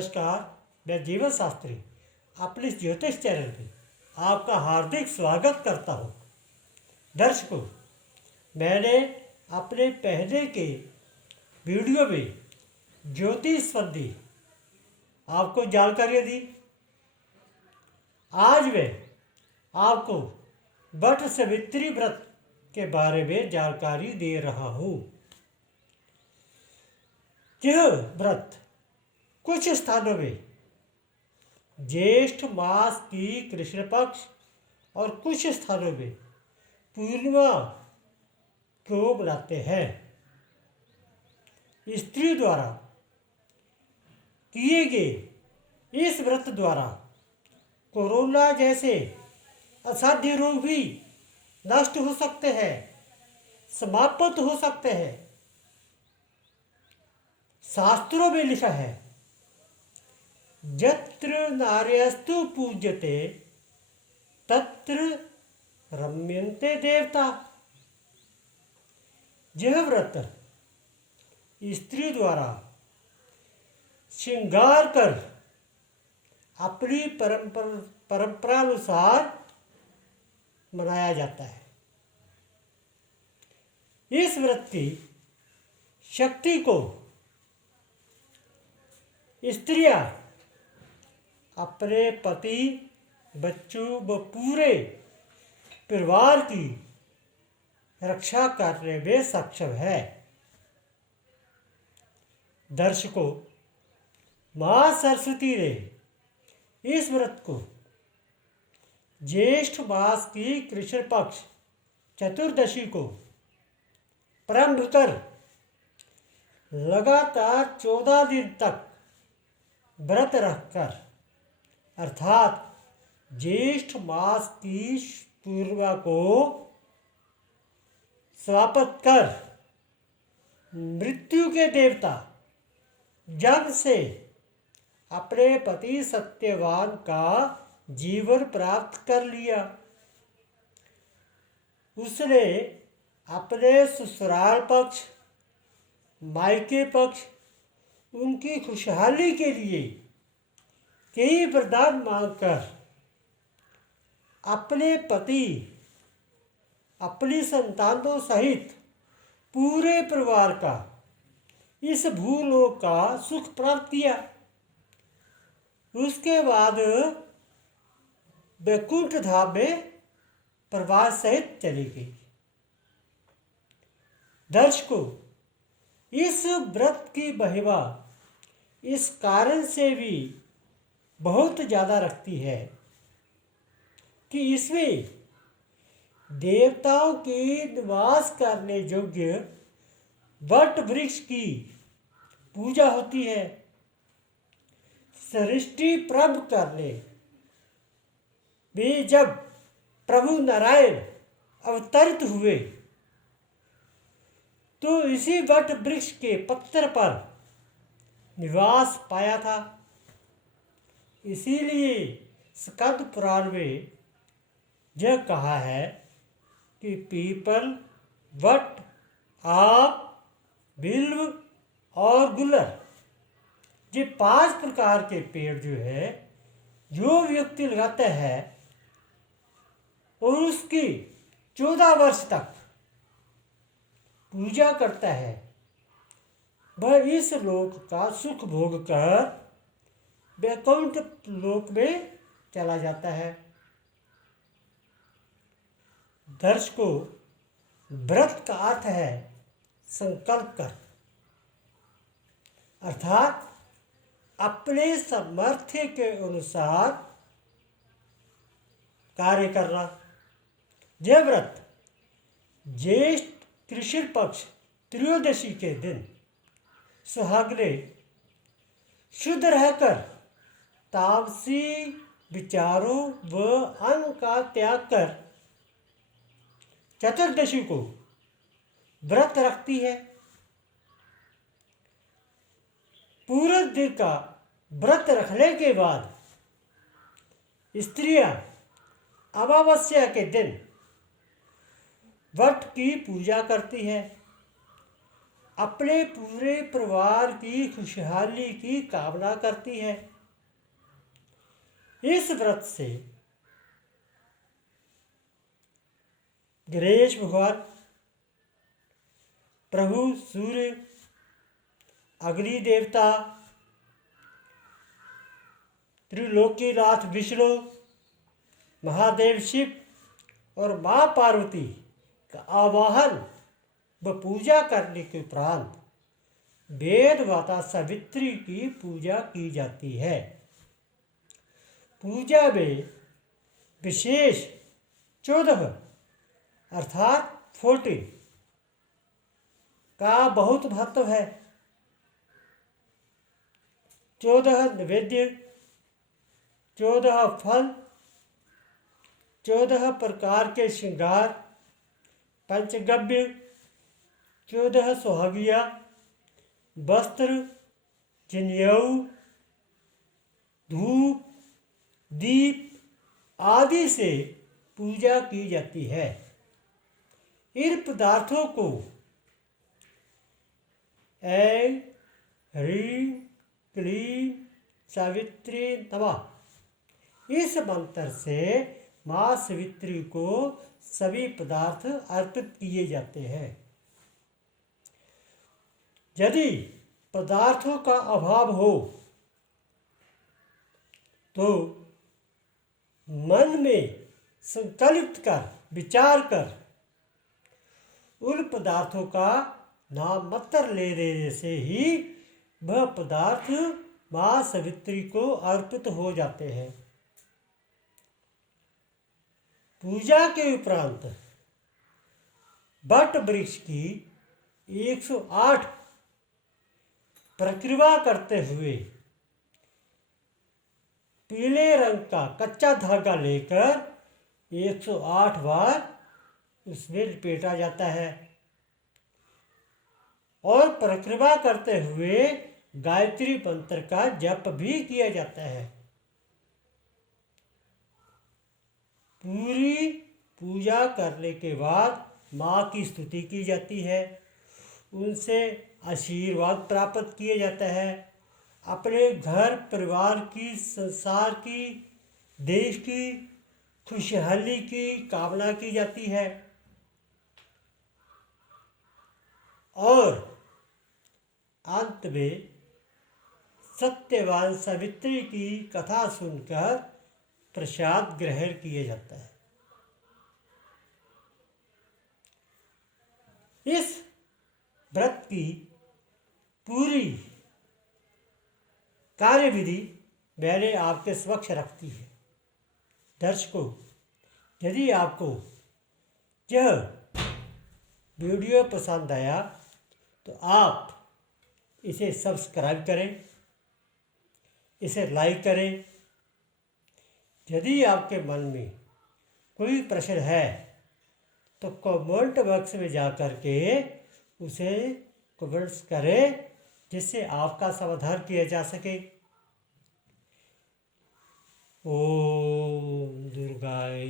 नमस्कार, मैं जीवन शास्त्री अपने इस ज्योतिष चैनल पे आपका हार्दिक स्वागत करता हूँ। दर्शकों, मैंने अपने पहले के वीडियो में ज्योतिष संबंधी आपको जानकारियाँ दी। आज मैं आपको वट सावित्री व्रत के बारे में जानकारी दे रहा हूँ। यह व्रत कुछ स्थानों में ज्येष्ठ मास की कृष्ण पक्ष और कुछ स्थानों में पूर्णिमा को मनाते हैं। स्त्री द्वारा किए गए इस व्रत द्वारा कोरोना जैसे असाध्य रोग भी नष्ट हो सकते हैं, समाप्त हो सकते हैं। शास्त्रों में लिखा है, यत्र नार्यस्तु पूज्यते तत्र रम्यन्ते देवता। यह व्रत स्त्री द्वारा श्रृंगार कर अपनी परंपरानुसार मनाया जाता है। इस व्रत की शक्ति को स्त्रियां अपने पति, बच्चों व पूरे परिवार की रक्षा करने में सक्षम है। दर्शकों, मां सरस्वती ने इस व्रत को ज्येष्ठ मास की कृष्ण पक्ष चतुर्दशी को प्रारंभ कर लगातार 14 दिन तक व्रत रखकर अर्थात ज्येष्ठ मास की पूर्णिमा को समाप्त कर मृत्यु के देवता जम से अपने पति सत्यवान का जीवन प्राप्त कर लिया। उसने अपने ससुराल पक्ष, मायके पक्ष, उनकी खुशहाली के लिए कई वरदान मांगकर अपने पति, अपनी संतानों सहित पूरे परिवार का इस भूलोक का सुख प्राप्त किया। उसके बाद वैकुंठ धाम में परिवार सहित चली गई। दर्शकों, इस व्रत की महिमा इस कारण से भी बहुत ज़्यादा रखती है कि इसमें देवताओं के निवास करने योग्य वट वृक्ष की पूजा होती है। सृष्टि प्रारंभ करने में जब प्रभु नारायण अवतरित हुए तो इसी वट वृक्ष के पत्थर पर निवास पाया था। इसीलिए स्कंद पुराण में यह कहा है कि पीपल, वट, आप, बिल्व और गुलर, ये 5 प्रकार के पेड़ जो है, जो व्यक्ति लगाता है और उसकी 14 वर्ष तक पूजा करता है, वह इस लोक का सुख भोग कर वैकुंठ लोक में चला जाता है। दर्शकों, व्रत का अर्थ है संकल्प कर, अर्थात अपने सामर्थ्य के अनुसार कार्य करना। यह व्रत ज्येष्ठ कृष्ण पक्ष त्रयोदशी के दिन सुहागने शुद्ध रहकर तामसी विचारों व अन्न का त्याग कर चतुर्दशी को व्रत रखती है। पूरे दिन का व्रत रखने के बाद स्त्रियां अमावस्या के दिन वट की पूजा करती है। अपने पूरे परिवार की खुशहाली की कामना करती है। इस व्रत से गणेश भगवान, प्रभु सूर्य, अग्नि देवता, त्रिलोकीनाथ विष्णु, महादेव शिव और माँ पार्वती का आवाहन व पूजा करने के उपरांत वेद माता सावित्री की पूजा की जाती है। पूजा में विशेष 14 अर्थात 14 का बहुत महत्व है। 14 नैवेद्य, 14 फल, 14 प्रकार के श्रृंगार, पंचगव्य, 14 सुहागियाँ, वस्त्र, जनेऊ, धूप, दीप आदि से पूजा की जाती है। इन पदार्थों को ऐं ह्रीं क्लीं सावित्री नमः इस मंत्र से माँ सावित्री को सभी पदार्थ अर्पित किए जाते हैं। यदि पदार्थों का अभाव हो तो मन में संकल्प कर विचार कर उन पदार्थों का नाम मात्र ले लेने से ही वह पदार्थ माँ सावित्री को अर्पित हो जाते हैं। पूजा के उपरांत वट वृक्ष की 108 परिक्रमा करते हुए पीले रंग का कच्चा धागा लेकर 108 बार उसमें लपेटा जाता है और परिक्रमा करते हुए गायत्री मंत्र का जप भी किया जाता है। पूरी पूजा करने के बाद माँ की स्तुति की जाती है, उनसे आशीर्वाद प्राप्त किया जाता है, अपने घर परिवार की, संसार की, देश की खुशहाली की कामना की जाती है और अंत में सत्यवान सावित्री की कथा सुनकर प्रसाद ग्रहण किया जाता है। इस व्रत की पूरी कार्यविधि मैंने आपके समक्ष रखती है। दर्शकों, यदि आपको यह वीडियो पसंद आया तो आप इसे सब्सक्राइब करें, इसे लाइक करें। यदि आपके मन में कोई प्रश्न है तो कमेंट बॉक्स में जा कर के उसे कमेंट्स करें जिससे आपका समाधान किया जा सके। ओम दुर्गाय